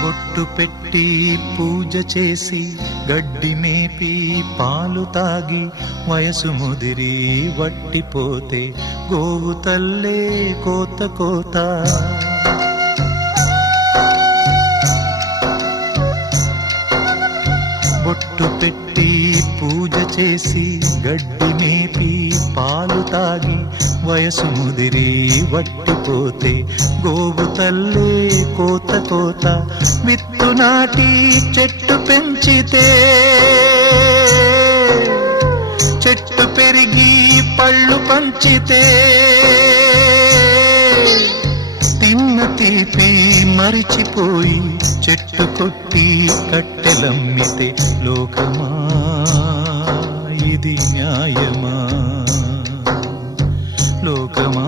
బొట్టు పెట్టి పూజ చేసి గడ్డి మేపి పాలు తాగి వయసు ముదిరి వట్టిపోతే గోవు తల్లే కోత కోత. బొట్టు పెట్టి పూజ చేసి గడ్డి మేపి పాలు తాగి వయసు ముదిరి వట్టిపోతే గోవు తల్లే కోత కోత. విత్తు నాటి చెట్టు పెంచితే చెట్టు పెరిగి పళ్ళు పంచితే తిన్న తీపి మరిచిపోయి చెట్టు కొట్టి కట్టెలమ్మితే లోకమా ఇది న్యాయమా? లోకమా